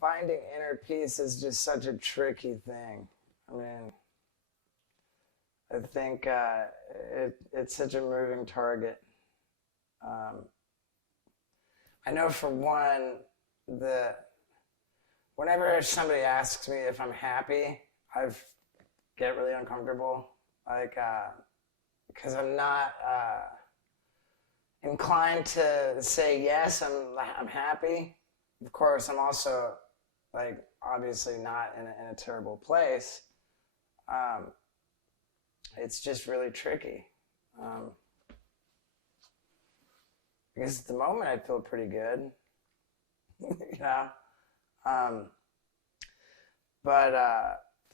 finding inner peace is just such a tricky thing. I mean, I think it's such a moving target. I know for one, whenever somebody asks me if I'm happy, I get really uncomfortable, like, because I'm not inclined to say yes, I'm happy. Of course, I'm also, like, obviously not in a terrible place. It's just really tricky. I guess at the moment I feel pretty good, you know. But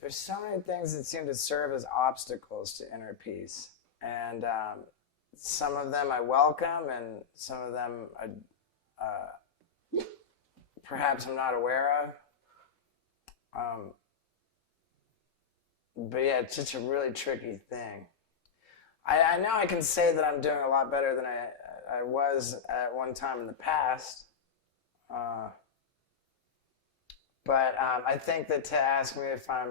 there's so many things that seem to serve as obstacles to inner peace, and some of them I welcome, and some of them perhaps I'm not aware of. But yeah, it's just a really tricky thing. I know I can say that I'm doing a lot better than I was at one time in the past. But I think that to ask me if I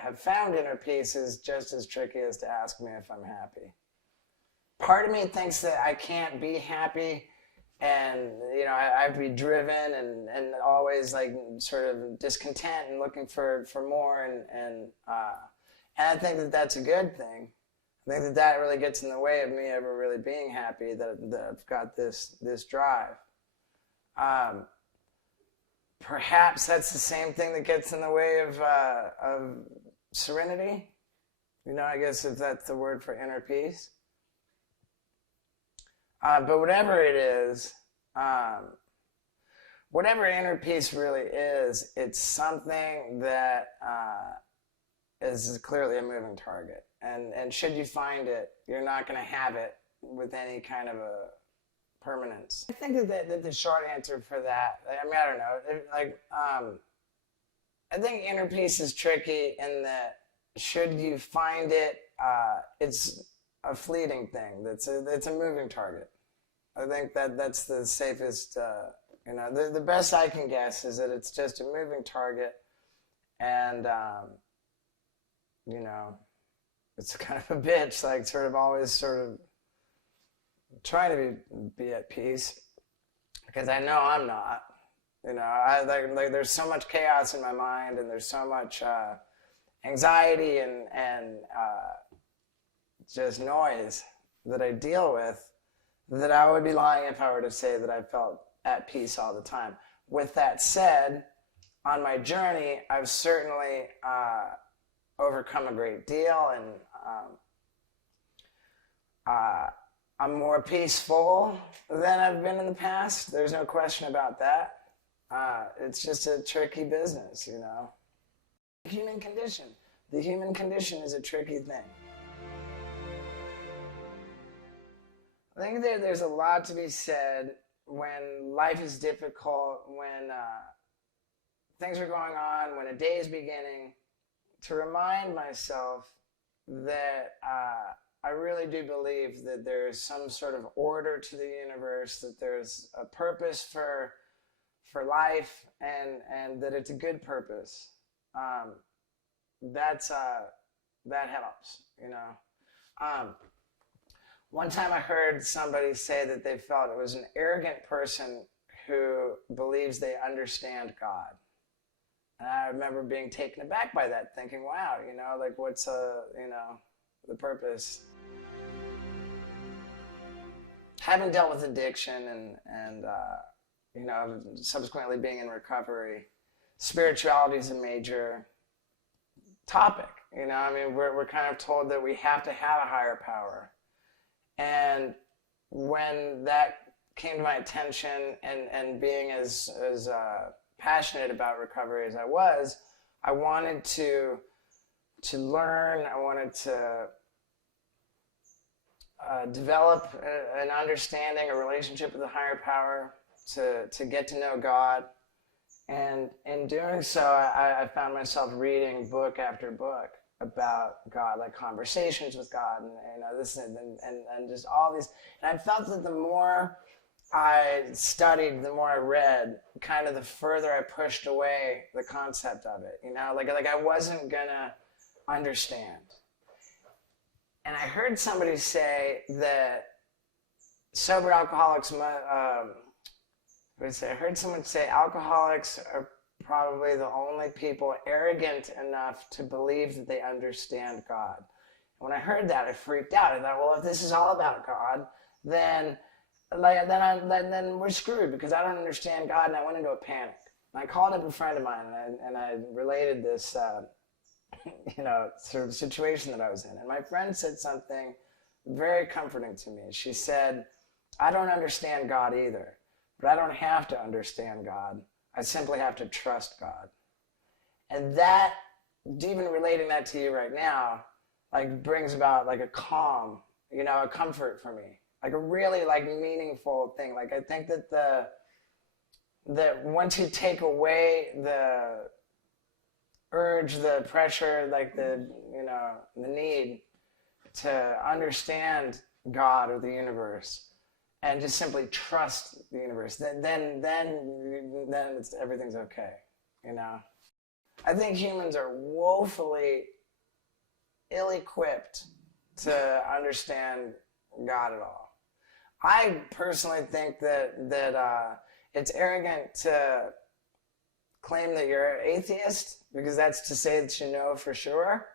have found inner peace is just as tricky as to ask me if I'm happy. Part of me thinks that I can't be happy, and you know, I have to be driven and always like sort of discontent and looking for more, and I think that that's a good thing. I think that really gets in the way of me ever really being happy, that I've got this drive. Perhaps that's the same thing that gets in the way of serenity. You know, I guess if that's the word for inner peace. But whatever it is, whatever inner peace really is, it's something that is clearly a moving target. And should you find it, you're not going to have it with any kind of a permanence. I think that the short answer for that, I mean, I don't know, I think inner peace is tricky in that should you find it, it's a fleeting thing. It's a moving target. I think that's the safest, you know, the best I can guess is that it's just a moving target, and, you know, it's kind of a bitch, like sort of always sort of trying to be at peace, because I know I'm not. You know, I like there's so much chaos in my mind, and there's so much anxiety and just noise that I deal with, that I would be lying if I were to say that I felt at peace all the time. With that said, on my journey, I've certainly overcome a great deal, and I'm more peaceful than I've been in the past. There's no question about that. It's just a tricky business, you know. The human condition is a tricky thing. I think there's a lot to be said when life is difficult, when things are going on, when a day is beginning, to remind myself that I really do believe that there's some sort of order to the universe, that there's a purpose for life, and that it's a good purpose. That helps, you know. One time I heard somebody say that they felt it was an arrogant person who believes they understand God. And I remember being taken aback by that, thinking, wow, you know, like what's, you know, the purpose? Having dealt with addiction and you know, subsequently being in recovery, spirituality is a major topic. You know, I mean, we're kind of told that we have to have a higher power. And when that came to my attention, and being as passionate about recovery as I wanted to learn. I wanted to develop an understanding, a relationship with a higher power, to get to know God. And in doing so, I found myself reading book after book about God, like Conversations with God, and you know, this and just all these. And I felt that the more I studied, the more I read, kind of the further I pushed away the concept of it. Like I wasn't gonna understand. And I heard somebody say that sober alcoholics, I heard someone say alcoholics are probably the only people arrogant enough to believe that they understand God. When I heard that, I freaked out. I thought, well, if this is all about God, then we're screwed, because I don't understand God, and I went into a panic. And I called up a friend of mine, and I related this, sort of situation that I was in. And my friend said something very comforting to me. She said, I don't understand God either, but I don't have to understand God. I simply have to trust God. And that, even relating that to you right now, like brings about like a calm, a comfort for me. Like a really like meaningful thing. Like I think that that once you take away the urge, the pressure, like the need to understand God or the universe, and just simply trust the universe, then everything's okay. I think humans are woefully ill-equipped to understand God at all. I personally think that it's arrogant to claim that you're an atheist, because that's to say that you know for sure.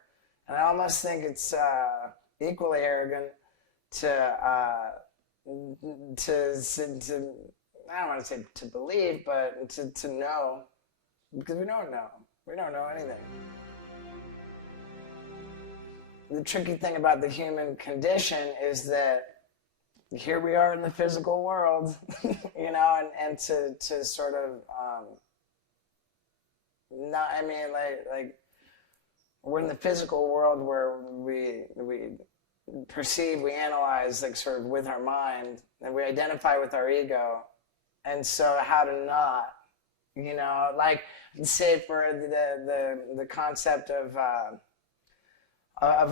And I almost think it's equally arrogant to I don't want to say to believe, but to know, because we don't know. We don't know anything. The tricky thing about the human condition is that here we are in the physical world, and to sort of we're in the physical world where we perceive, we analyze, like sort of with our mind, and we identify with our ego. And so how to not, like say for the concept of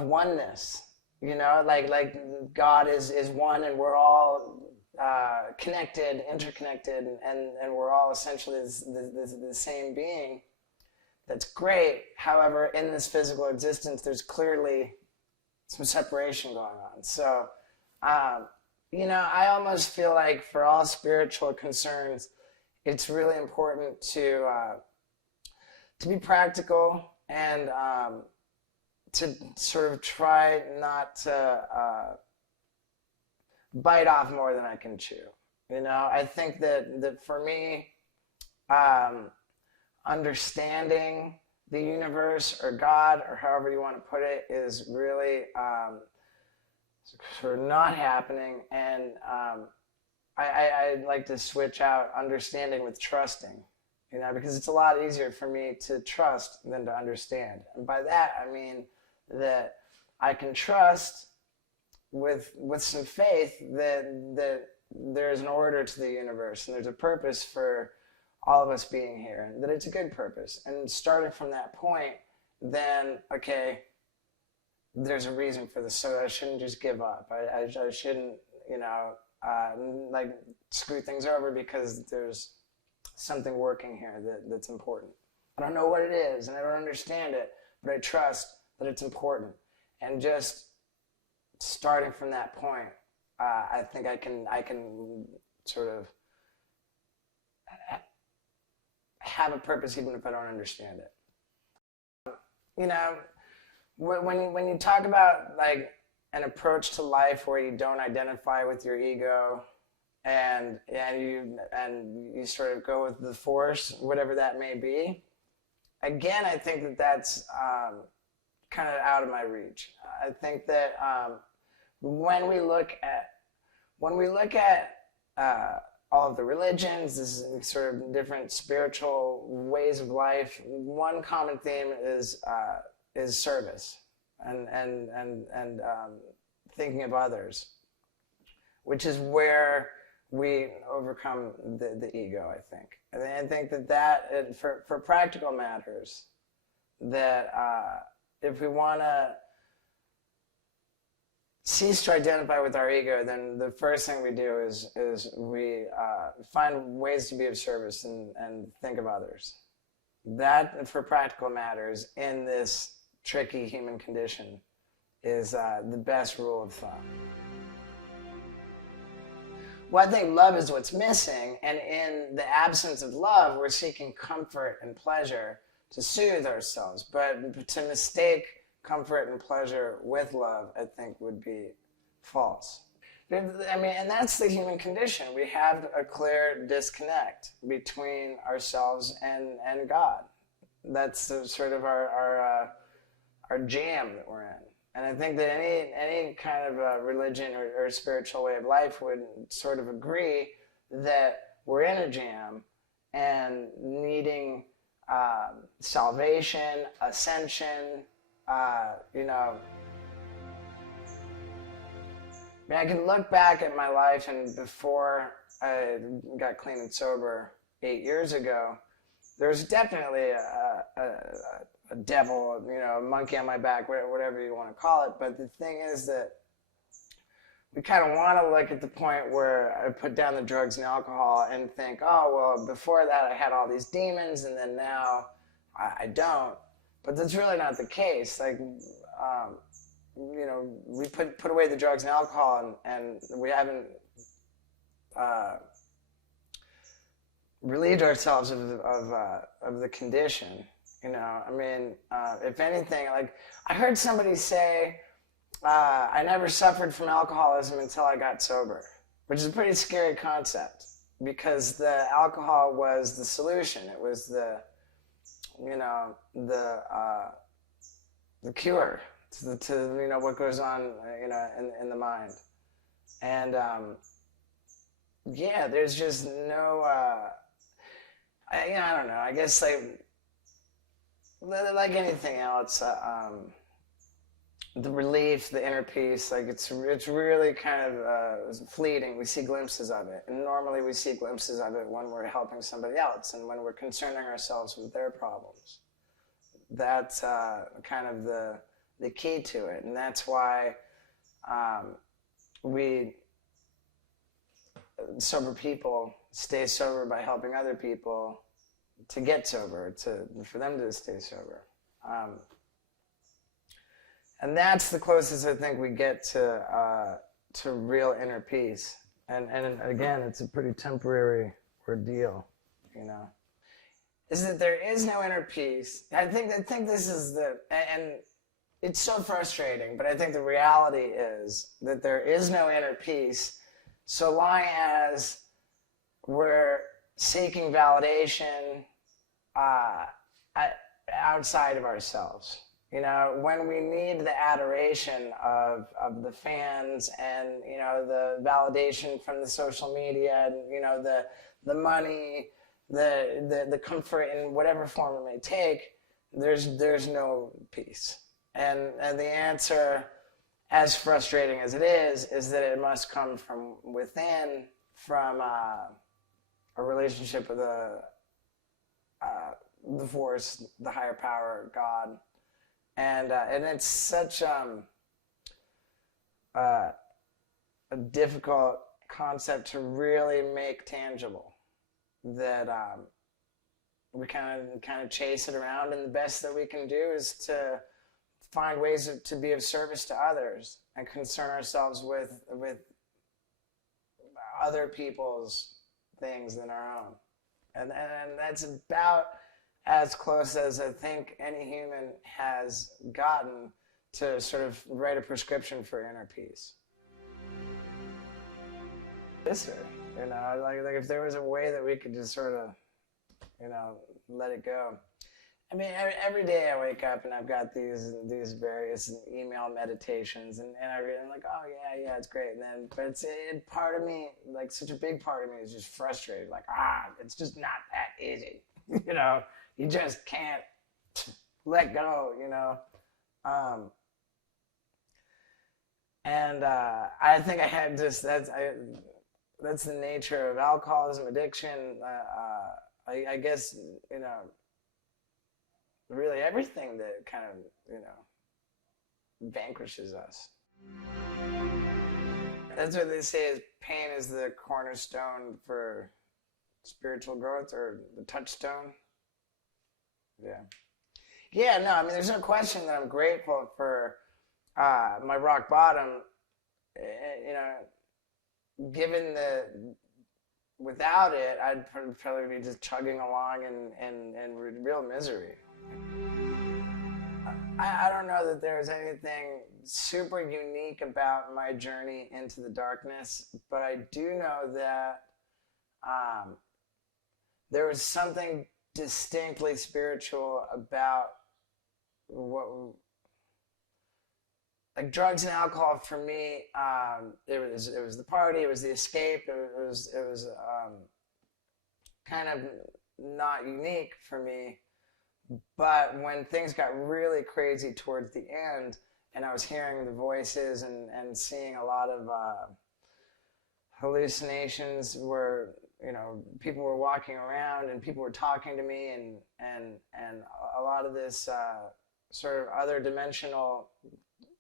oneness, like God is one, and we're all connected, interconnected, and we're all essentially the same being. That's great. However, in this physical existence, there's clearly some separation going on. So, I almost feel like for all spiritual concerns, it's really important to be practical, and to sort of try not to bite off more than I can chew. I think that for me, understanding the universe or God, or however you want to put it, is really sort of not happening. And I'd like to switch out understanding with trusting, because it's a lot easier for me to trust than to understand. And by that, I mean that I can trust with some faith that there's an order to the universe, and there's a purpose for all of us being here, and that it's a good purpose. And starting from that point, then, okay, there's a reason for this, so I shouldn't just give up. I shouldn't, like screw things over because there's something working here that's important. I don't know what it is, and I don't understand it, but I trust that it's important. And just starting from that point, I think I can sort of have a purpose even if I don't understand it. When you talk about like an approach to life where you don't identify with your ego, and you sort of go with the force, whatever that may be, again, I think that that's kind of out of my reach. I think that when we look at all of the religions, this is sort of different spiritual ways of life, one common theme is service and thinking of others, which is where we overcome the ego, I think. And I think that for practical matters, that if we want to cease to identify with our ego, then the first thing we do is we find ways to be of service and think of others. That, for practical matters, in this tricky human condition, is the best rule of thumb. Well, I think love is what's missing, and in the absence of love, we're seeking comfort and pleasure to soothe ourselves. But to mistake comfort and pleasure with love, I think, would be false. I mean, and that's the human condition. We have a clear disconnect between ourselves and God. That's sort of our jam that we're in. And I think that any kind of religion or spiritual way of life would sort of agree that we're in a jam and needing salvation, ascension, you know. I mean, I can look back at my life, and before I got clean and sober 8 years ago, there's definitely a devil, you know, a monkey on my back, whatever you want to call it. But the thing is that we kind of want to look at the point where I put down the drugs and alcohol and think, oh, well, before that I had all these demons, and then now I don't. But that's really not the case. Like, you know, we put away the drugs and alcohol, and we haven't relieved ourselves of the condition. You know, I mean, if anything, like, I heard somebody say, I never suffered from alcoholism until I got sober, which is a pretty scary concept, because the alcohol was the solution. It was the, you know, the cure to you know, what goes on, you know, in the mind. And yeah, there's just no, I don't know, I guess like anything else, the relief, the inner peace, like it's really kind of fleeting. We see glimpses of it, and normally we see glimpses of it when we're helping somebody else and when we're concerning ourselves with their problems. That's kind of the key to it, and that's why we sober people stay sober by helping other people to get sober, for them to stay sober. And that's the closest I think we get to real inner peace. And again, it's a pretty temporary ordeal, you know. Is that there is no inner peace. I think this is and it's so frustrating, but I think the reality is that there is no inner peace so long as we're seeking validation outside of ourselves. You know, when we need the adoration of the fans, and, you know, the validation from the social media, and, you know, the money, the comfort in whatever form it may take, there's no peace. And the answer, as frustrating as it is that it must come from within, from a relationship with the force, the higher power, God. And it's such a difficult concept to really make tangible that we kind of chase it around, and the best that we can do is to find ways to be of service to others and concern ourselves with other people's things than our own. And that's about as close as I think any human has gotten to sort of write a prescription for inner peace. You know, like if there was a way that we could just sort of, you know, let it go. I mean, every day I wake up and I've got these various email meditations, and I'm like, oh yeah, it's great. And then, but part of me, like such a big part of me, is just frustrated. Like, it's just not that easy. You know, you just can't let go. You know, and I think I had just that's the nature of alcoholism, addiction. I guess, you know, really everything that kind of, you know, vanquishes us. That's what they say is pain is the cornerstone for spiritual growth, or the touchstone. Yeah. Yeah, no, I mean, there's no question that I'm grateful for my rock bottom. You know, given the, without it, I'd probably be just chugging along in real misery. I don't know that there's anything super unique about my journey into the darkness, but I do know that there was something distinctly spiritual about what, like drugs and alcohol for me. It was the party, it was the escape, it was kind of not unique for me. But when things got really crazy towards the end, and I was hearing the voices and seeing a lot of hallucinations where, you know, people were walking around and people were talking to me, and a lot of this sort of other dimensional,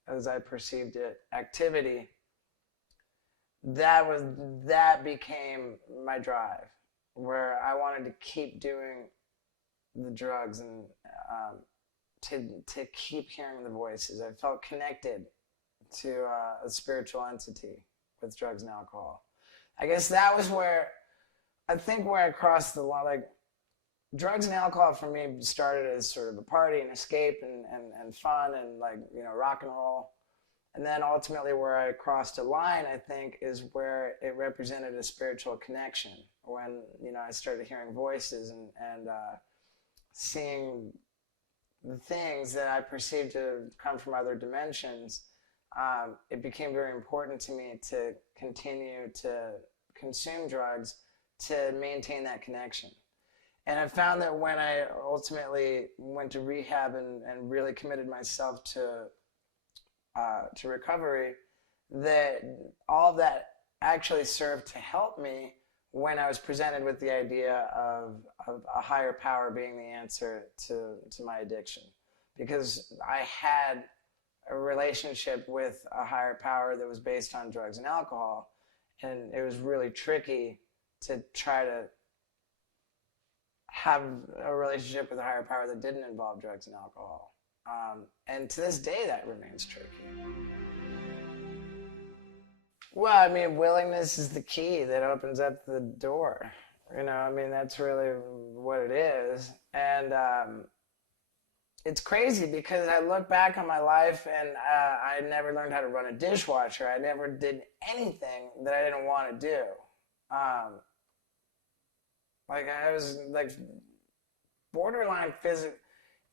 as I perceived it, activity, that became my drive, where I wanted to keep doing the drugs and to keep hearing the voices. I felt connected to a spiritual entity with drugs and alcohol. I guess that was where I crossed the line. Like, drugs and alcohol for me started as sort of a party and escape and fun and, like, you know, rock and roll. And then ultimately where I crossed a line, I think, is where it represented a spiritual connection. When, you know, I started hearing voices and seeing the things that I perceived to come from other dimensions, it became very important to me to continue to consume drugs to maintain that connection. And I found that when I ultimately went to rehab and really committed myself to recovery, that all of that actually served to help me when I was presented with the idea of a higher power being the answer to my addiction. Because I had a relationship with a higher power that was based on drugs and alcohol, and it was really tricky to try to have a relationship with a higher power that didn't involve drugs and alcohol. And to this day, that remains tricky. Well, I mean, willingness is the key that opens up the door. You know, I mean, that's really what it is. And it's crazy because I look back on my life and I never learned how to run a dishwasher. I never did anything that I didn't want to do. Like, I was like borderline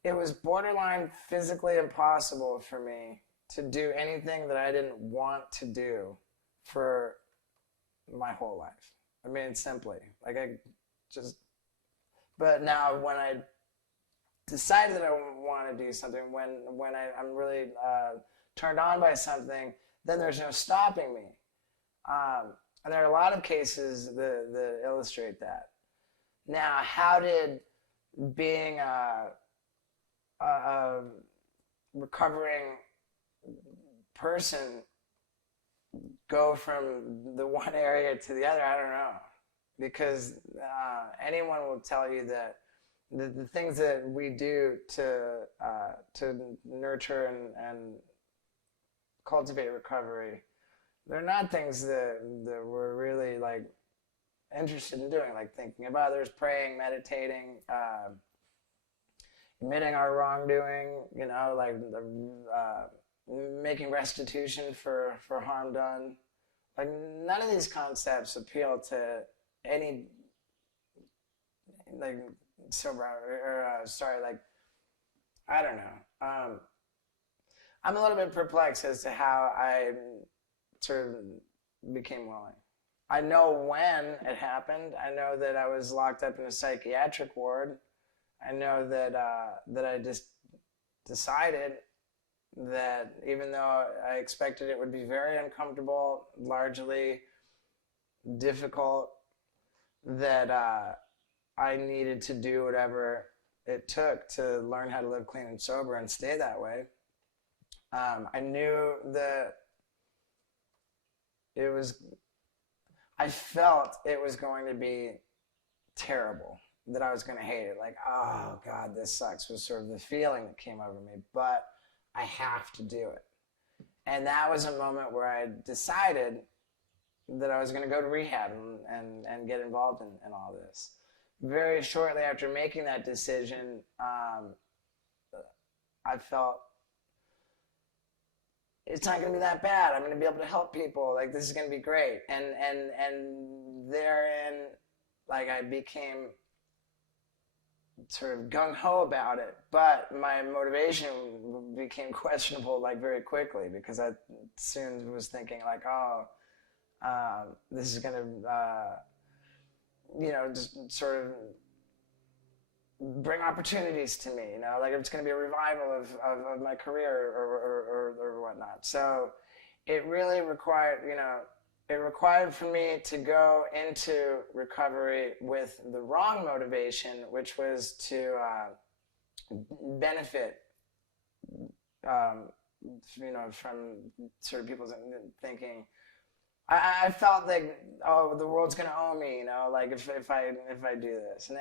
it was borderline physically impossible for me to do anything that I didn't want to do for my whole life. I mean, simply, like, but now when I decide that I want to do something, when I'm really turned on by something, then there's no stopping me. And there are a lot of cases that illustrate that. Now, how did being a recovering person go from the one area to the other? I don't know. Because anyone will tell you that the things that we do to nurture and cultivate recovery, they're not things that we're really, like, interested in doing, like thinking of others, praying, meditating, admitting our wrongdoing, you know, like making restitution for harm done. Like, none of these concepts appeal to any, like, like, I don't know. I'm a little bit perplexed as to how I sort of became willing. I know when it happened. I know that I was locked up in a psychiatric ward. I know that I just decided that even though I expected it would be very uncomfortable, largely difficult, that I needed to do whatever it took to learn how to live clean and sober and stay that way. I knew that I felt it was going to be terrible, that I was going to hate it. Like, oh God, this sucks, was sort of the feeling that came over me, but I have to do it. And that was a moment where I decided that I was going to go to rehab and get involved in all this. Very shortly after making that decision, I felt, it's not going to be that bad. I'm going to be able to help people. Like, this is going to be great. And therein, like, I became sort of gung-ho about it. But my motivation became questionable, like, very quickly, because I soon was thinking, like, oh, this is going to, you know, just sort of bring opportunities to me, you know, like it's going to be a revival of my career or whatnot. So it really required, you know, it required for me to go into recovery with the wrong motivation, which was to benefit, you know, from sort of people's thinking. I felt like, oh, the world's going to owe me, you know, like if I do this. And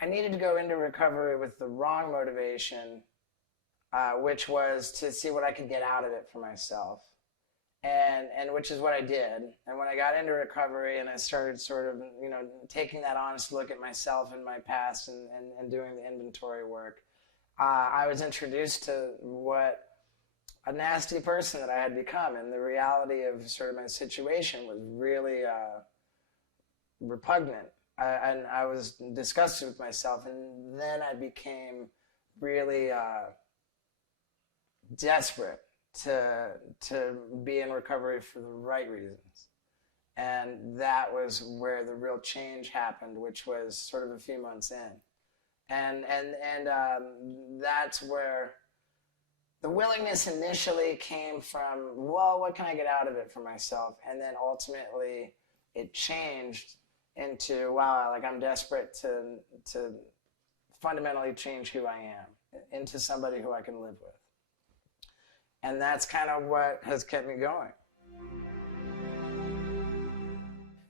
I needed to go into recovery with the wrong motivation, which was to see what I could get out of it for myself. And which is what I did. And when I got into recovery and I started sort of, you know, taking that honest look at myself and my past and doing the inventory work, I was introduced to what a nasty person that I had become. And the reality of sort of my situation was really repugnant. And I was disgusted with myself, and then I became really desperate to be in recovery for the right reasons. And that was where the real change happened, which was sort of a few months in. And that's where the willingness initially came from, well, what can I get out of it for myself? And then ultimately it changed into, wow, like I'm desperate to fundamentally change who I am into somebody who I can live with. And that's kind of what has kept me going.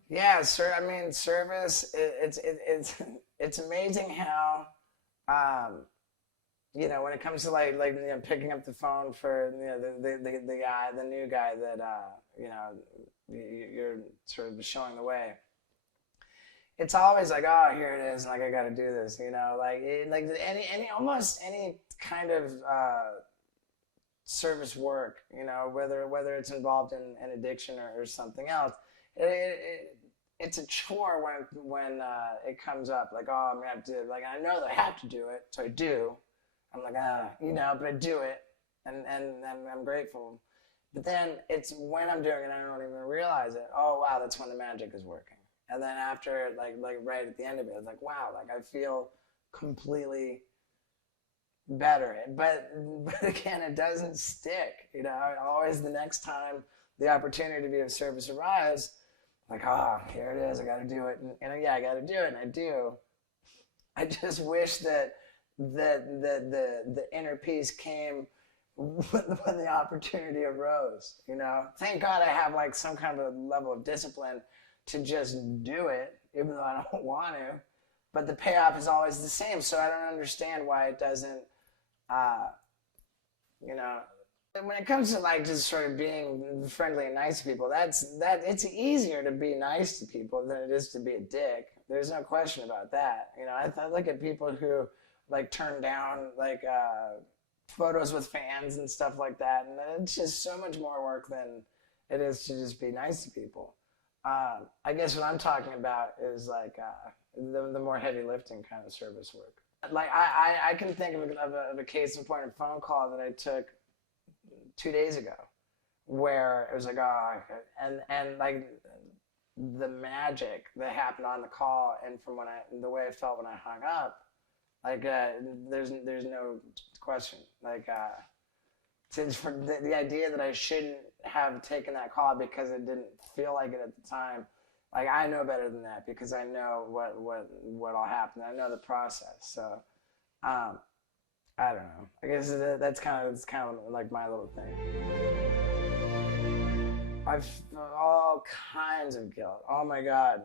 Yeah, sir. I mean, service. It's amazing how, you know, when it comes to like you know, picking up the phone for, you know, the new guy that you know, you're sort of showing the way. It's always like, oh, here it is, like I got to do this, you know, like almost any kind of service work, you know, whether it's involved in an addiction or something else, it's a chore when it comes up, like, oh, I'm gonna have to, like, I know that I have to do it, so I do. I'm like, you know, but I do it, and I'm grateful. But then it's when I'm doing it, I don't even realize it. Oh wow, that's when the magic is working. And then after, like right at the end of it, it's like, wow, like I feel completely better. But again, it doesn't stick. You know, always the next time the opportunity to be of service arrives, like, oh, here it is, I got to do it. And yeah, I got to do it, and I do. I just wish that the inner peace came when the opportunity arose. You know, thank God I have like some kind of a level of discipline to just do it, even though I don't want to. But the payoff is always the same, so I don't understand why it doesn't, you know. When it comes to like just sort of being friendly and nice to people, it's easier to be nice to people than it is to be a dick. There's no question about that. You know, I look at people who like turn down like photos with fans and stuff like that, and it's just so much more work than it is to just be nice to people. I guess what I'm talking about is like the more heavy lifting kind of service work. Like I can think of a case in point, a phone call that I took 2 days ago, where it was like, oh, and like the magic that happened on the call, and from the way I felt when I hung up, like there's no question. Like for the idea that I shouldn't have taken that call because it didn't feel like it at the time. Like I know better than that because I know what all happened. I know the process. So I don't know. I guess that's kind of like my little thing. I've all kinds of guilt. Oh my God.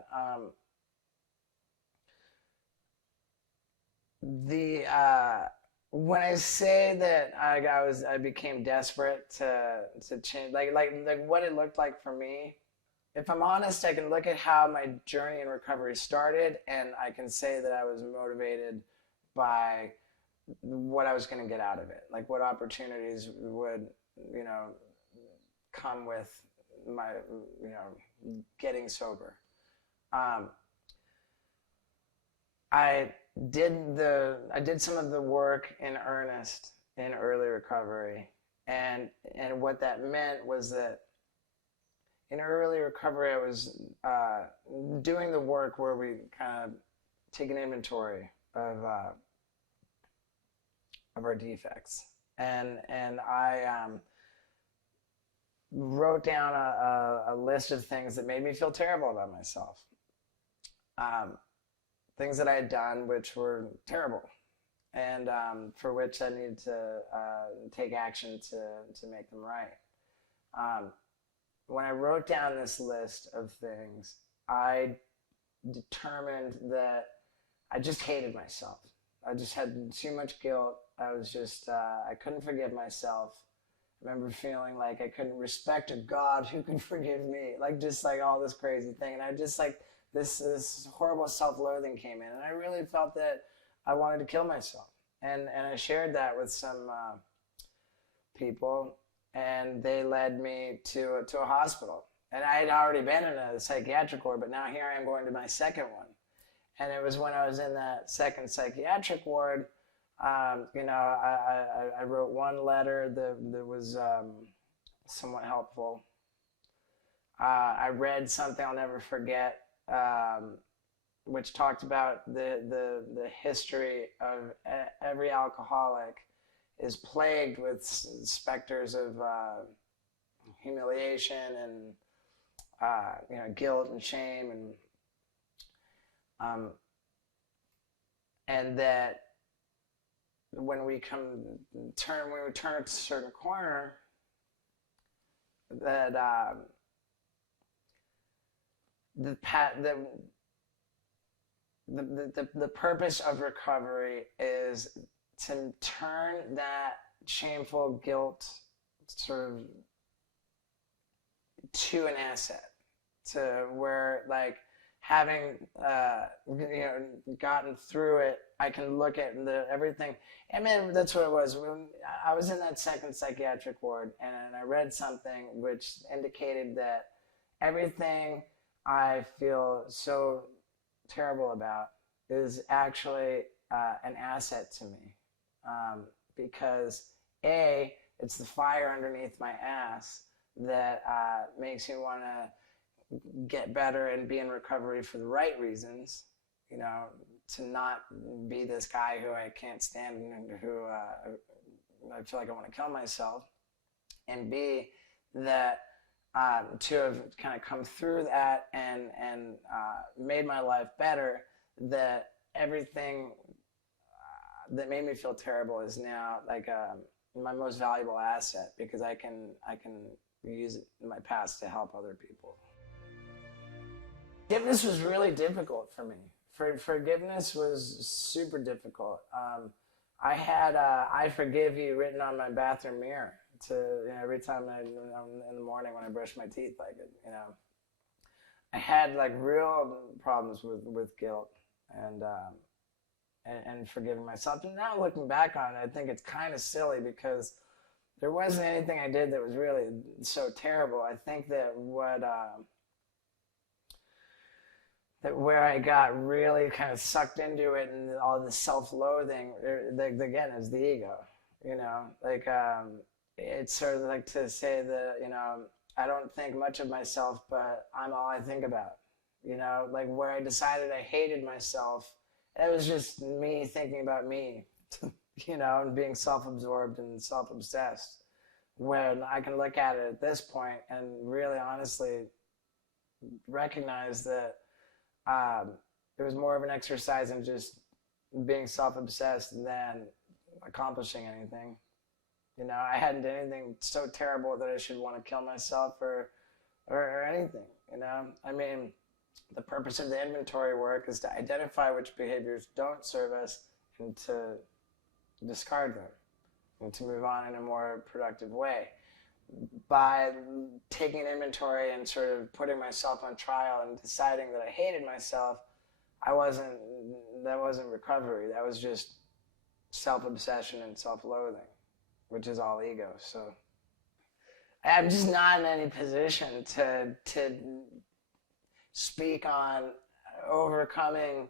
When I say that I became desperate to change, like what it looked like for me. If I'm honest, I can look at how my journey in recovery started, and I can say that I was motivated by what I was going to get out of it, like what opportunities would, you know, come with my, you know, getting sober. Um, I I did some of the work in earnest in early recovery, and what that meant was that in early recovery I was doing the work where we kind of take an inventory of our defects, and I wrote down a list of things that made me feel terrible about myself. Things that I had done which were terrible, and for which I needed to take action to make them right. When I wrote down this list of things, I determined that I just hated myself. I just had too much guilt. I was just, I couldn't forgive myself. I remember feeling like I couldn't respect a God who could forgive me. Like, just like all this crazy thing. And I just like, this horrible self-loathing came in, and I really felt that I wanted to kill myself. And I shared that with some people, and they led me to a hospital. And I had already been in a psychiatric ward, but now here I am going to my second one. And it was when I was in that second psychiatric ward, you know, I wrote one letter that was somewhat helpful. I read something I'll never forget, which talked about the history of every alcoholic is plagued with specters of humiliation and you know, guilt and shame, and that when we turn a certain corner, that the purpose of recovery is to turn that shameful guilt sort of to an asset, to where, like, having you know, gotten through it, I can look at everything. I mean, that's what it was. When I was in that second psychiatric ward, and I read something which indicated that everything I feel so terrible about is actually an asset to me, because A, it's the fire underneath my ass that makes me want to get better and be in recovery for the right reasons, you know, to not be this guy who I can't stand and who I feel like I want to kill myself, and B, that to have kind of come through that and made my life better, that everything that made me feel terrible is now like my most valuable asset, because I can use it in my past to help other people. Forgiveness was really difficult for me. Forgiveness was super difficult. I had "I forgive you" written on my bathroom mirror to, you know, every time in the morning when I brush my teeth. Like, you know, I had like real problems with guilt and forgiving myself. And now looking back on it, I think it's kind of silly, because there wasn't anything I did that was really so terrible. I think that where I got really kind of sucked into it and all the self-loathing, again, is the ego. You know, like, it's sort of like to say that, you know, I don't think much of myself, but I'm all I think about. You know, like where I decided I hated myself, it was just me thinking about me, you know, and being self-absorbed and self-obsessed. When I can look at it at this point and really honestly recognize that it was more of an exercise in just being self-obsessed than accomplishing anything. You know, I hadn't done anything so terrible that I should want to kill myself, or or anything, you know? I mean, the purpose of the inventory work is to identify which behaviors don't serve us and to discard them and to move on in a more productive way. By taking inventory and sort of putting myself on trial and deciding that I hated myself, that wasn't recovery. That was just self-obsession and self-loathing, which is all ego. So I'm just not in any position to speak on overcoming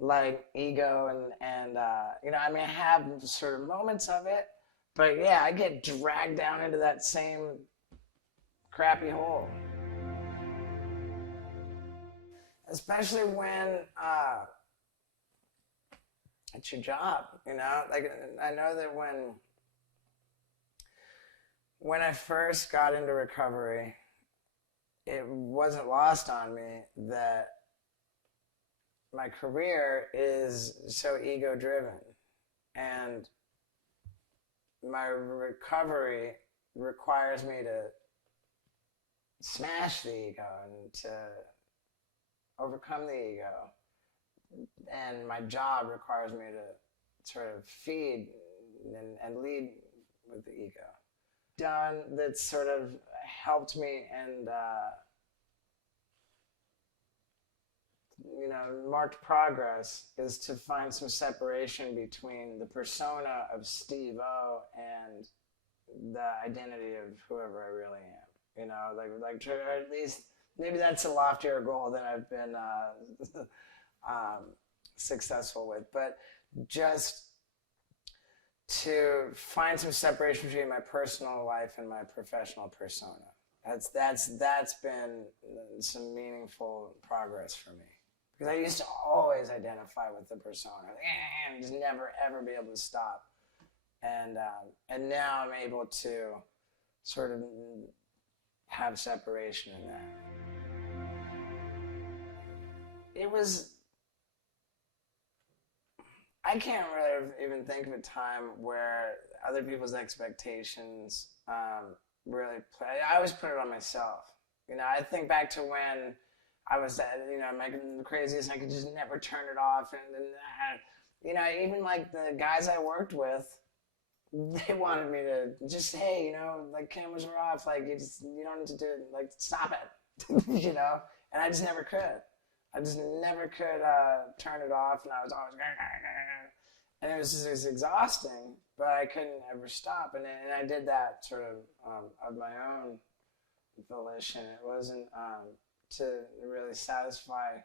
like ego and you know, I mean, I have sort of moments of it, but yeah, I get dragged down into that same crappy hole. Especially when it's your job, you know? Like, I know that when I first got into recovery, it wasn't lost on me that my career is so ego driven, and my recovery requires me to smash the ego and to overcome the ego, and my job requires me to sort of feed and lead with the ego. Done that sort of helped me and you know, marked progress is to find some separation between the persona of SteveO and the identity of whoever I really am. You know, like or at least maybe that's a loftier goal than I've been successful with, but just to find some separation between my personal life and my professional persona. That's been some meaningful progress for me. Because I used to always identify with the persona and just never ever be able to stop. And now I'm able to sort of have separation in that. It was, I can't really even think of a time where other people's expectations really play. I always put it on myself. You know, I think back to when I was, you know, making the craziest, and I could just never turn it off. And you know, even like the guys I worked with, they wanted me to just, hey, you know, like cameras are off, like you don't need to do it, like stop it, you know. And I just never could. I just never could turn it off, and I was always, and it was exhausting, but I couldn't ever stop. And I did that sort of my own volition. It wasn't to really satisfy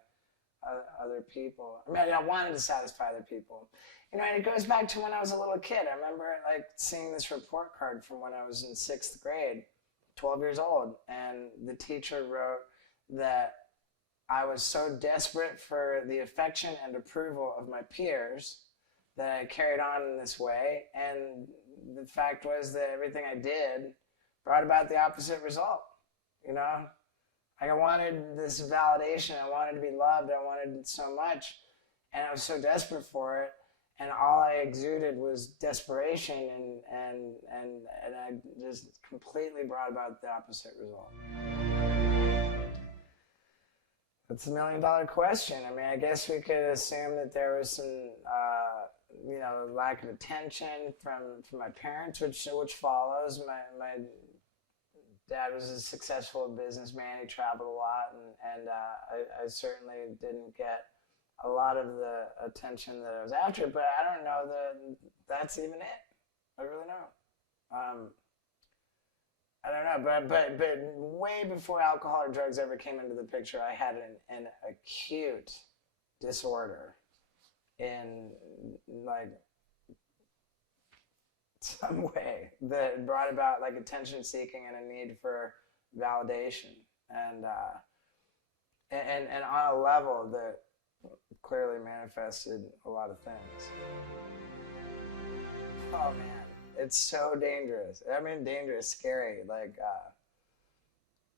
other people. I mean, I wanted to satisfy other people. You know, and it goes back to when I was a little kid. I remember like seeing this report card from when I was in 6th grade, 12 years old, and the teacher wrote that I was so desperate for the affection and approval of my peers that I carried on in this way, and the fact was that everything I did brought about the opposite result, you know? Like I wanted this validation, I wanted to be loved, I wanted it so much, and I was so desperate for it, and all I exuded was desperation, and I just completely brought about the opposite result. That's $1 million question. I mean, I guess we could assume that there was some, you know, lack of attention from my parents, which follows. My dad was a successful businessman. He traveled a lot, and I certainly didn't get a lot of the attention that I was after. But I don't know that that's even it. I really don't. I don't know, but way before alcohol or drugs ever came into the picture, I had an acute disorder in like some way that brought about like attention seeking and a need for validation, and on a level that clearly manifested a lot of things. Oh man. It's so dangerous. I mean, dangerous, scary. Like,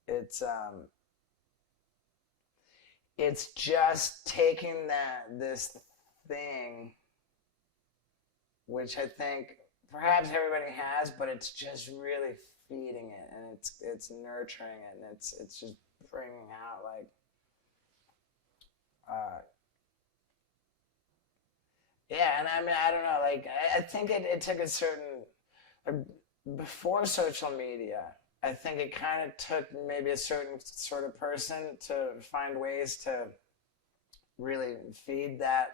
it's just taking this thing, which I think perhaps everybody has, but it's just really feeding it, and it's nurturing it, and it's just bringing out like yeah. And I mean, I don't know, like I think it took a certain like, before social media, I think it kind of took maybe a certain sort of person to find ways to really feed that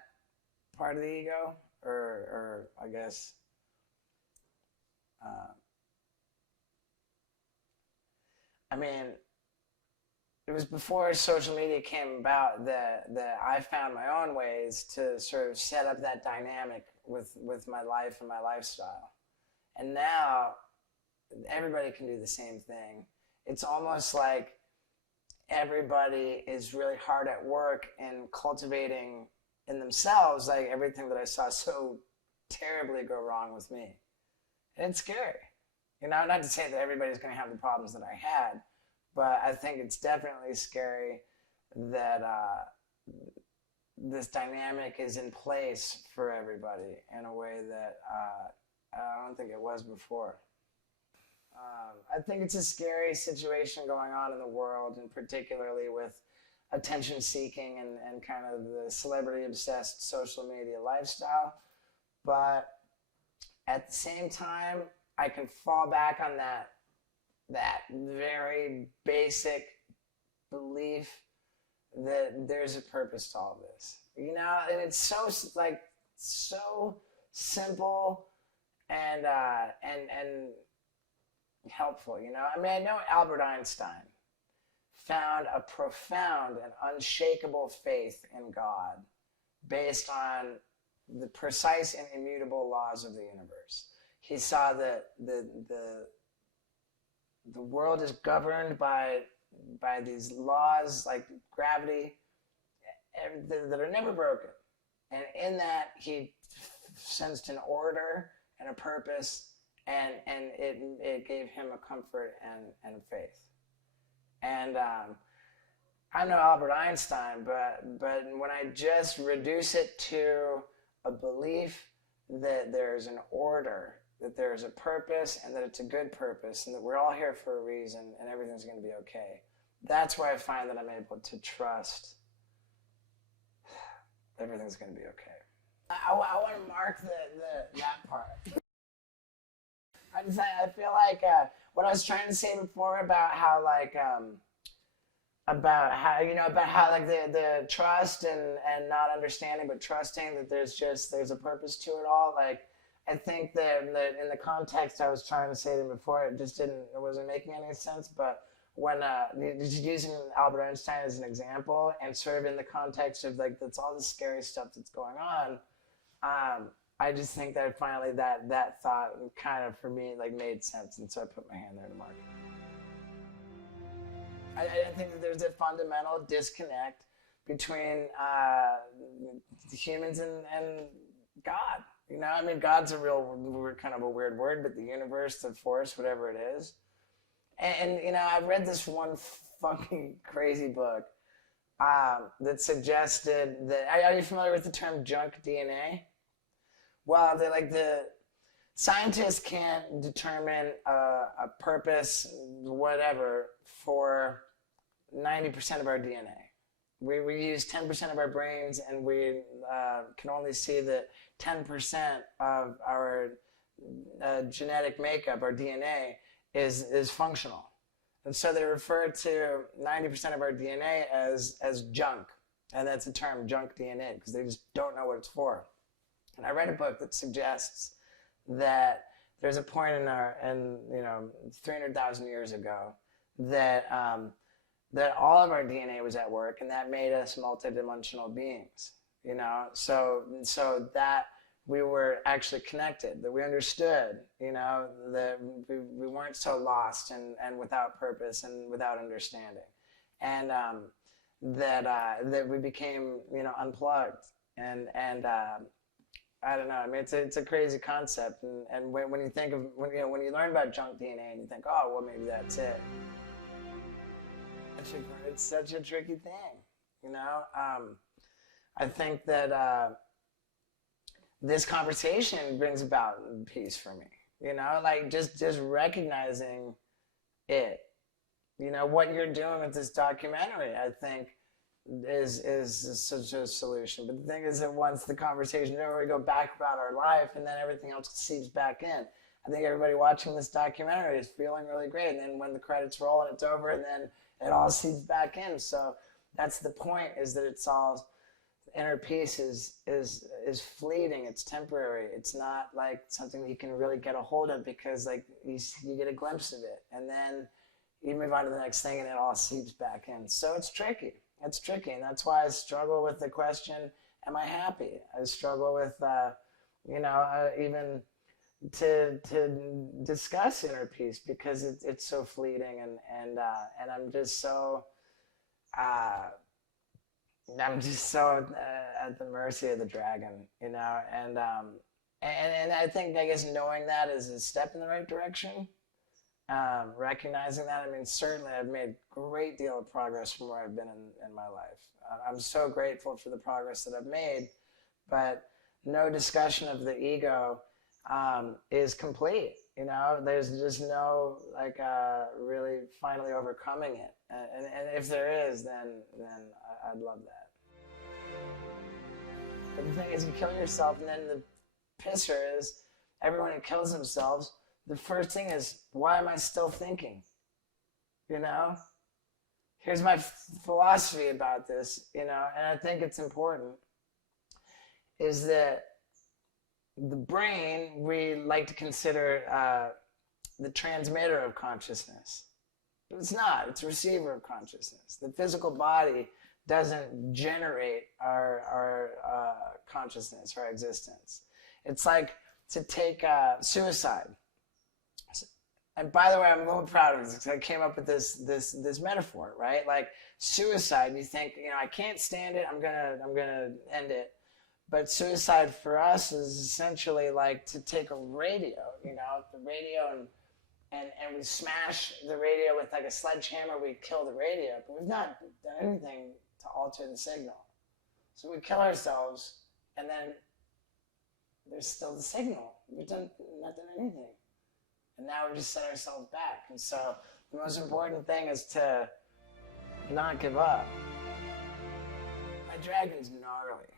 part of the ego, or I guess I mean, it was before social media came about that I found my own ways to sort of set up that dynamic with my life and my lifestyle. And now everybody can do the same thing. It's almost like everybody is really hard at work in cultivating in themselves like everything that I saw so terribly go wrong with me. And it's scary. You know, not to say that everybody's going to have the problems that I had, but I think it's definitely scary that this dynamic is in place for everybody in a way that I don't think it was before. I think it's a scary situation going on in the world, and particularly with attention seeking and kind of the celebrity obsessed social media lifestyle. But at the same time, I can fall back on that very basic belief that there's a purpose to all this. You know, and it's so like so simple and helpful. You know, I mean, I know Albert Einstein found a profound and unshakable faith in God based on the precise and immutable laws of the universe. He saw that the world is governed by these laws like gravity that are never broken. And in that, he sensed an order and a purpose, and it gave him a comfort and faith. And I know Albert Einstein, but when I just reduce it to a belief that there's an order, that there's a purpose, and that it's a good purpose, and that we're all here for a reason, and everything's going to be okay, that's where I find that I'm able to trust everything's going to be okay. I want to mark that part. I feel like what I was trying to say before about how like about how like the trust and not understanding but trusting that there's a purpose to it all. Like I think that in the context I was trying to say to before, it wasn't making any sense. But when just using Albert Einstein as an example, and sort of in the context of like that's all the scary stuff that's going on, I just think that finally that thought kind of for me like made sense, and so I put my hand there to mark it. I think that there's a fundamental disconnect between humans and God. You know, I mean, God's a real kind of a weird word, but the universe, the force, whatever it is. And you know, I read this one fucking crazy book that suggested that. Are you familiar with the term junk DNA? Well, the scientists can't determine a purpose, whatever, for 90% of our DNA. We use 10% of our brains, and we can only see that 10% of our genetic makeup, our DNA, is functional. And so they refer to 90% of our DNA as junk. And that's the term, junk DNA, because they just don't know what it's for. And I read a book that suggests that there's a point in 300,000 years ago that all of our DNA was at work, and that made us multidimensional beings. You know, so that we were actually connected, that we understood, you know, that we weren't so lost and without purpose and without understanding, and that we became, you know, unplugged, and I don't know. I mean, it's a crazy concept, and when you think of when you learn about junk DNA and you think, oh, well, maybe that's it. It's such a tricky thing, you know. I think that this conversation brings about peace for me. You know, like just recognizing it. You know, what you're doing with this documentary, I think, is such a solution. But the thing is that once the conversation is over, we go back about our life, and then everything else seeps back in. I think everybody watching this documentary is feeling really great, and then when the credits roll and it's over, and then it all seeps back in. So that's the point: is that it's all inner peace is fleeting. It's temporary. It's not like something that you can really get a hold of, because like you get a glimpse of it, and then you move on to the next thing, and it all seeps back in. So it's tricky. It's tricky, and that's why I struggle with the question, am I happy? I struggle with, even to discuss inner peace, because it's so fleeting, and I'm just so, at the mercy of the dragon, you know, and I think, I guess, knowing that is a step in the right direction. Recognizing that, I mean, certainly I've made a great deal of progress from where I've been in my life. I'm so grateful for the progress that I've made, but no discussion of the ego is complete. You know, there's just no really finally overcoming it, and if there is, then I'd love that. But the thing is, you kill yourself, and then the pisser is everyone who kills themselves. The first thing is, why am I still thinking? You know? Here's my philosophy about this, you know, and I think it's important, is that the brain, we like to consider the transmitter of consciousness. But it's not. It's a receiver of consciousness. The physical body doesn't generate our consciousness, our existence. It's like to take suicide. And by the way, I'm a little proud of this, because I came up with this metaphor, right? Like suicide, you think, you know, I can't stand it, I'm gonna end it. But suicide for us is essentially like to take a radio, you know, the radio, and we smash the radio with like a sledgehammer, we kill the radio, but we've not done anything to alter the signal. So we kill ourselves, and then there's still the signal. We've not done anything. And now we just set ourselves back. And so the most important thing is to not give up. My dragon's gnarly.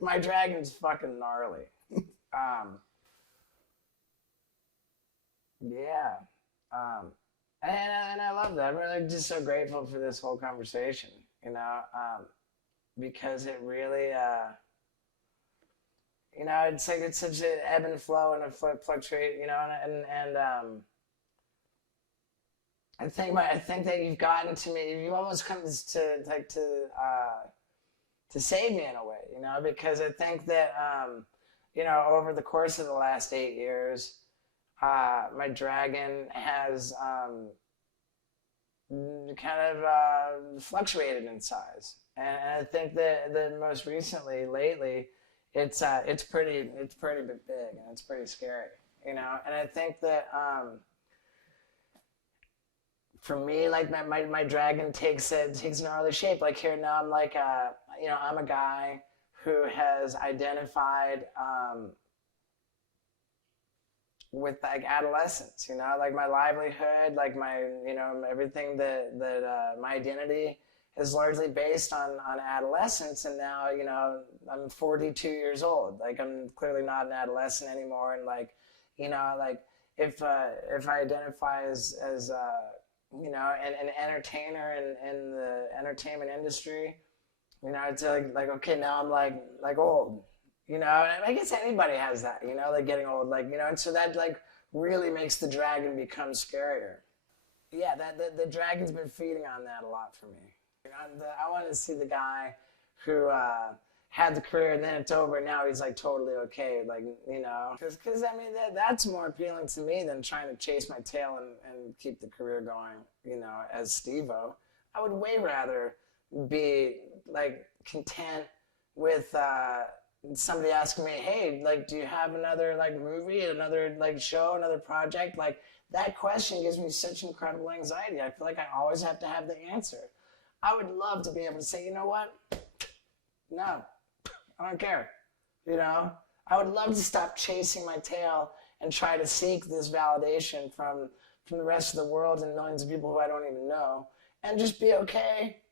My dragon's fucking gnarly. Yeah. And I love that. I'm really just so grateful for this whole conversation, you know, because it really, you know, it's like it's such an ebb and flow and a fluctuate, you know, and I think that you've gotten to me. You've almost come to save me in a way, you know, because I think that you know, over the course of the last 8 years, my dragon has kind of fluctuated in size, and I think that most recently, lately, it's pretty big, and it's pretty scary, you know. And I think that for me, like my dragon takes gnarly shape. Like here now, I'm like you know, I'm a guy who has identified with like adolescence, you know, like my livelihood, like my, you know, everything that my identity is largely based on adolescence. And now, you know, I'm 42 years old. Like I'm clearly not an adolescent anymore. And like, you know, like if I identify as you know, an entertainer in the entertainment industry, you know, it's like okay, now I'm like old, you know. And I guess anybody has that, you know, like getting old, like, you know. And so that like really makes the dragon become scarier. Yeah, that the dragon's been feeding on that a lot for me. You know, I wanted to see the guy who had the career and then it's over, and now he's like totally okay, like, you know, because I mean that's more appealing to me than trying to chase my tail and keep the career going, you know, as SteveO. I would way rather be like content with somebody asking me, hey, like, do you have another like movie, another like show, another project? Like that question gives me such incredible anxiety. I feel like I always have to have the answer. I would love to be able to say, you know what? No, I don't care. You know, I would love to stop chasing my tail and try to seek this validation from the rest of the world and millions of people who I don't even know, and just be okay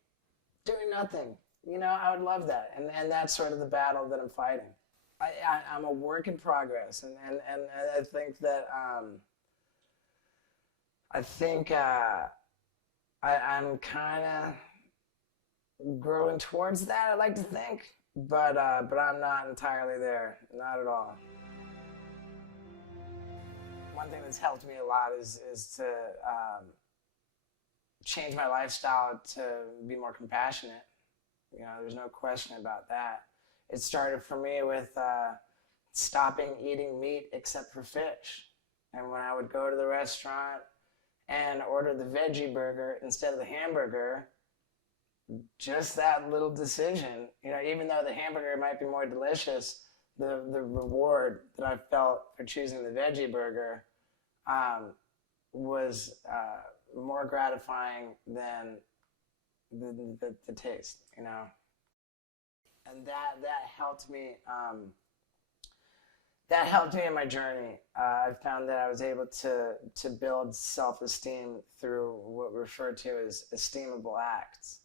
doing nothing. You know, I would love that. And that's sort of the battle that I'm fighting. I'm a work in progress, and I think that I'm kind of growing towards that, I like to think, but I'm not entirely there, not at all. One thing that's helped me a lot is to change my lifestyle to be more compassionate. You know, there's no question about that. It started for me with stopping eating meat except for fish. And when I would go to the restaurant and order the veggie burger instead of the hamburger, just that little decision, you know, even though the hamburger might be more delicious, the reward that I felt for choosing the veggie burger was more gratifying than the taste, you know. And that helped me. That helped me in my journey. I found that I was able to build self-esteem through what we refer to as esteemable acts,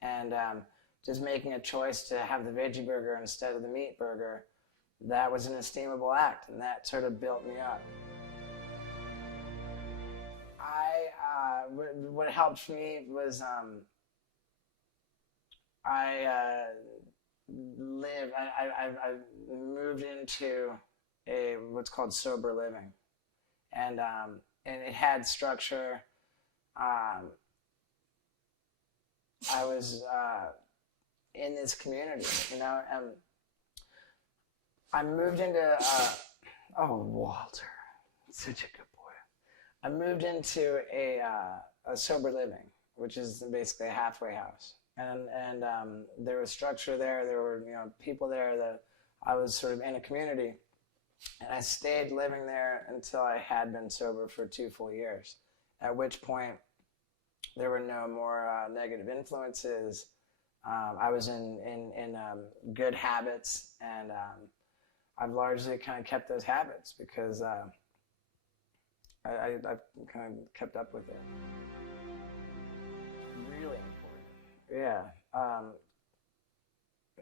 and just making a choice to have the veggie burger instead of the meat burger. That was an esteemable act, and that sort of built me up. What helped me was I moved into what's called sober living, and it had structure. I was in this community, you know, and I moved into oh, Walter, such a good boy. I moved into a sober living, which is basically a halfway house. And there was structure there. There were, you know, people there that I was sort of in a community, and I stayed living there until I had been sober for 2 full years. At which point, there were no more negative influences. I was in good habits, and I've largely kind of kept those habits because I've kind of kept up with it. Really important. Yeah.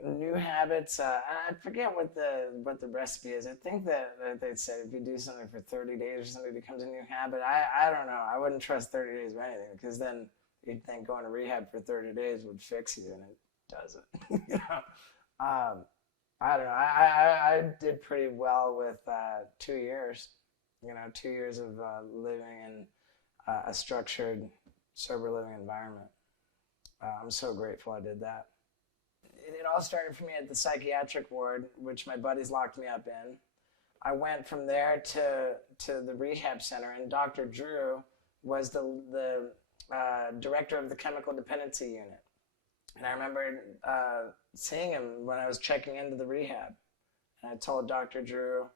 New habits. I forget what the recipe is. I think that they said if you do something for 30 days or something, it becomes a new habit. I don't know. I wouldn't trust 30 days of anything, because then you'd think going to rehab for 30 days would fix you, and it doesn't. You know. I don't know. I did pretty well with 2 years. You know, 2 years of living in a structured, sober living environment. I'm so grateful I did that. It all started for me at the psychiatric ward, which my buddies locked me up in. I went from there to the rehab center, and Dr. Drew was the director of the chemical dependency unit. And I remember seeing him when I was checking into the rehab. And I told Dr. Drew,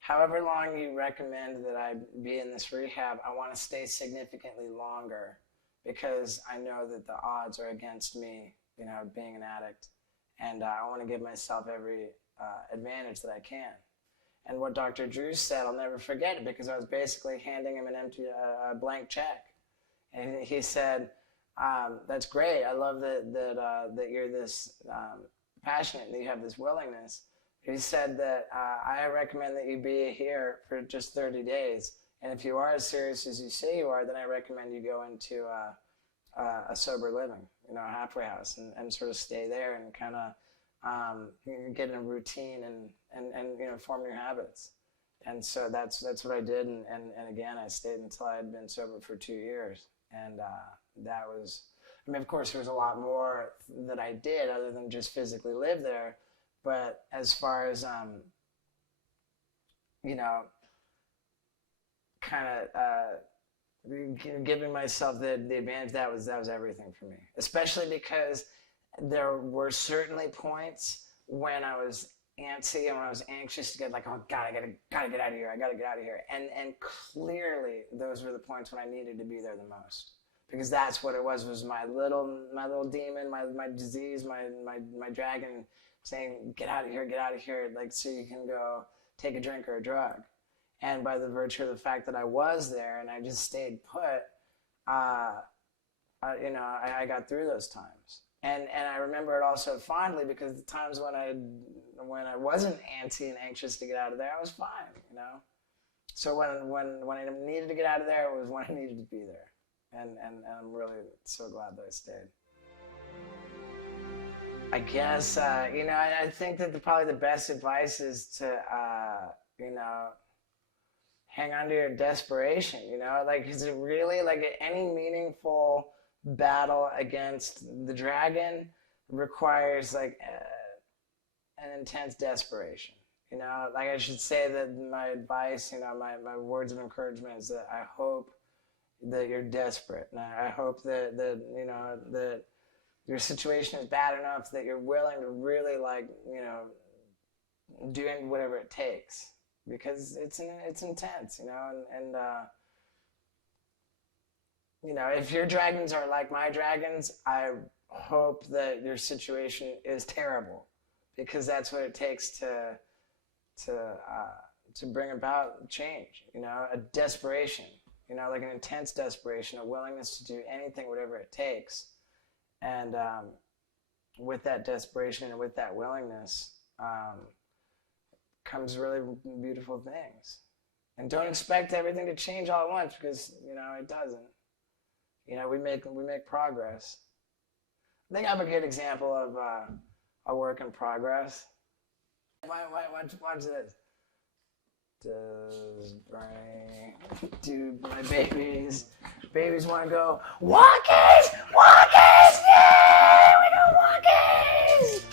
however long you recommend that I be in this rehab, I want to stay significantly longer, because I know that the odds are against me, you know, being an addict. And I want to give myself every advantage that I can. And what Dr. Drews said, I'll never forget it, because I was basically handing him an empty, blank check. And he said, that's great. I love that you're this passionate, that you have this willingness. He said that I recommend that you be here for just 30 days. And if you are as serious as you say you are, then I recommend you go into a sober living, you know, a halfway house, and sort of stay there and kind of get in a routine and you know, form your habits. And so that's what I did. And again, I stayed until I had been sober for 2 years. And that was, I mean, of course, there was a lot more that I did other than just physically live there. But as far as, you know, kind of giving myself the advantage, that was everything for me. Especially because there were certainly points when I was antsy and when I was anxious to get like, oh God, I gotta get out of here. I gotta get out of here. And clearly those were the points when I needed to be there the most. Because that's what it was my little demon, my disease, my dragon saying, get out of here, like, so you can go take a drink or a drug. And by the virtue of the fact that I was there and I just stayed put, I got through those times. And I remember it also fondly because the times when I wasn't antsy and anxious to get out of there, I was fine, So when I needed to get out of there, it was when I needed to be there. And I'm really so glad that I stayed. I guess, I think that probably the best advice is to, hang on to your desperation, like, is it really, like, any meaningful battle against the dragon requires, like, an intense desperation, like, I should say that my advice, my words of encouragement is that I hope that you're desperate, and I hope that that your situation is bad enough that you're willing to really, like, do whatever it takes. Because it's intense, and if your dragons are like my dragons, I hope that your situation is terrible, because that's what it takes to bring about change. A desperation, like an intense desperation, a willingness to do anything, whatever it takes, and with that desperation and with that willingness. Comes really beautiful things. And don't expect everything to change all at once, because it doesn't. We make progress. I think I'm a good example of a work in progress. Watch this. Do my babies want to go walkies, yeah, we go walkies.